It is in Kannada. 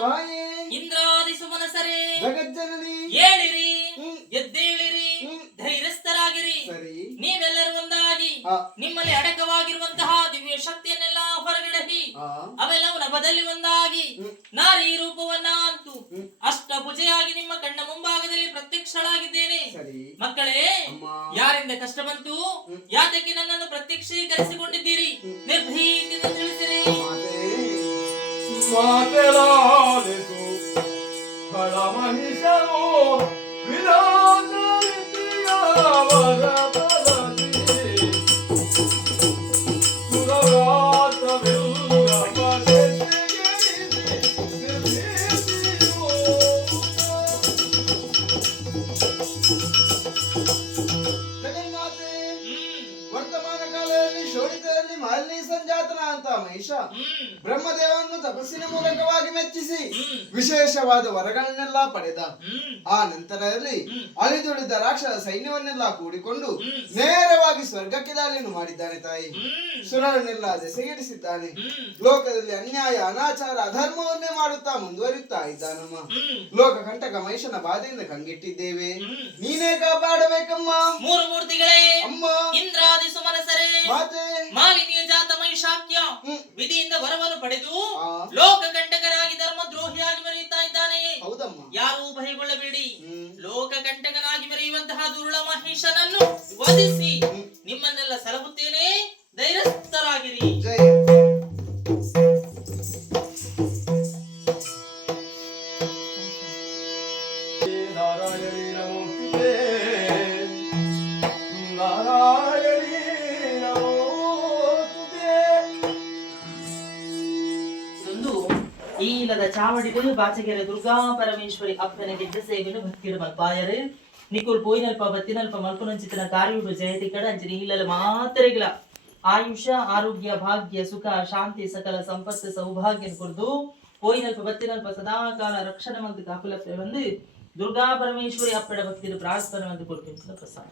ತಾಯೇ ಇಂದ್ರಾದಿ ಸುಮನಸರೇ ಜಗಜ್ಜನನಿ ಹೇಳಿರಿ ಎದ್ದೇಳಿರಿ ಧೈರ್ಯಸ್ಥರಾಗಿರಿ. ನೀವೆಲ್ಲರೂ ಒಂದಾಗಿ ನಿಮ್ಮಲ್ಲಿ ಅಡಕವಾಗಿರುವಂತಹ ದಿವ್ಯ ಶಕ್ತಿಯನ್ನೆಲ್ಲ ಹೊರಗಿಡಲಿ ಅವೆಲ್ಲವನ್ನ ಬದಲಿ ಒಂದಾಗಿ ನಾರಿ ರೂಪವನ್ನ ಅಂತು ಅಷ್ಟ ಭುಜೆಯಾಗಿ ನಿಮ್ಮ ಕಣ್ಣ ಮುಂಭಾಗದಲ್ಲಿ ಪ್ರತ್ಯಕ್ಷಳಾಗಿದ್ದೇನೆ. ಮಕ್ಕಳೇ ಯಾರಿಂದ ಕಷ್ಟ ಬಂತು? ಯಾತಕ್ಕೆ ನನ್ನನ್ನು ಪ್ರತ್ಯಕ್ಷೀಕರಿಸಿಕೊಂಡಿದ್ದೀರಿ? ನಿರ್ಭೀತಿಯಿಂದ ತಿಳಿಸಿರಿ. ಮಾತೆಲಾ ಮಾತೆಲಾಲಿಸು ಫಳ ಮಹಿಷನು ವಿರಾಜ ಮಾಲಿನಿ ಸಂಜಾತನ ಅಂತ ಮಹಿಷ. ಬ್ರಹ್ಮದೇವನ್ನು ತಪಸ್ಸಿನ ಮೂಲಕವಾಗಿ ಮೆಚ್ಚಿಸಿ ವಿಶೇಷವಾದ ವರಗಳನ್ನೆಲ್ಲ ಪಡೆದ. ಆ ನಂತರದಲ್ಲಿ. ಅಳಿದುಳಿದ ರಾಕ್ಷಸ ಸೈನ್ಯವನ್ನೆಲ್ಲ ಕೂಡಿಕೊಂಡು ನೇರವಾಗಿ ಸ್ವರ್ಗಕ್ಕೆ ದಾಳಿಯನ್ನು ಮಾಡಿದ್ದಾನೆ ತಾಯಿ. ಸುರರನ್ನೆಲ್ಲ ದೆಸೆಗೆಡಿಸಿದ್ದಾನೆ. ಲೋಕದಲ್ಲಿ ಅನ್ಯಾಯ ಅನಾಚಾರ ಅಧರ್ಮವನ್ನೇ ಮಾಡುತ್ತಾ ಮುಂದುವರಿಯುತ್ತಾ ಇದ್ದಾನಮ್ಮ. ಲೋಕ ಕಂಟಕ ಮಹಿಷನ ಬಾಧೆಯಿಂದ ಕಂಗೆಟ್ಟಿದ್ದೇವೆ. ನೀನೇ ಕಾಪಾಡಬೇಕಮ್ಮ ವಿಧಿಯಿಂದ ವರವನ್ನು ಪಡೆದು. ಲೋಕ ಕಂಟಕನಾಗಿ ಧರ್ಮ ದ್ರೋಹಿಯಾಗಿ ಮೆರೆಯುತ್ತಾ ಇದ್ದಾನೆ. ಯಾರೂ ಭಯಗೊಳ್ಳಬೇಡಿ. ಲೋಕ ಕಂಟಕನಾಗಿ ಮರೆಯುವಂತಹ ದುರುಳ ಮಹೇಶನನ್ನು ವಧಿಸಿ ನಿಮ್ಮನ್ನೆಲ್ಲ ಸಲಹುತ್ತೇನೆ ಈಲದ ಚಾವಡಿಗಳು ಬಾಚಗೆರೆ ದುರ್ಗಾ ಪರಮೇಶ್ವರಿ ಅಪ್ಪನ ಗೆದ್ದ ಸೇವೆನು ಭಕ್ತಿರು ನಿಕುಲ್ ಪೋಯಿನಲ್ಪ, ಬತ್ತಿನಲ್ಪ, ಮಲ್ಪನಂಚಿತನ ಕಾರ್ಯುಡು ಜಯತಿ ಕಡ ಅಂಚಿನ ಇಲ್ಲಲ ಮಾತ್ರೆಗಳ. ಆಯುಷ ಆರೋಗ್ಯ, ಭಾಗ್ಯ, ಸುಖ, ಶಾಂತಿ, ಸಕಲ ಸಂಪತ್ತು ಸೌಭಾಗ್ಯ ಕುರಿತು ಪೋಯಿನಲ್ಪ, ಬತ್ತಿನಲ್ಪ ಸದಾ ಕಾಲ ರಕ್ಷಣೆ ಮಂದು ಕಾಕುಲ ಬಂದು ದುರ್ಗಾ ಪರಮೇಶ್ವರಿ ಅಪ್ಪಡ ಭಕ್ತಿರು ಪ್ರಾರ್ಥನೆ ಮಂದು ಕೊಡ್ತೀನಿ ಪ್ರಸಾದ.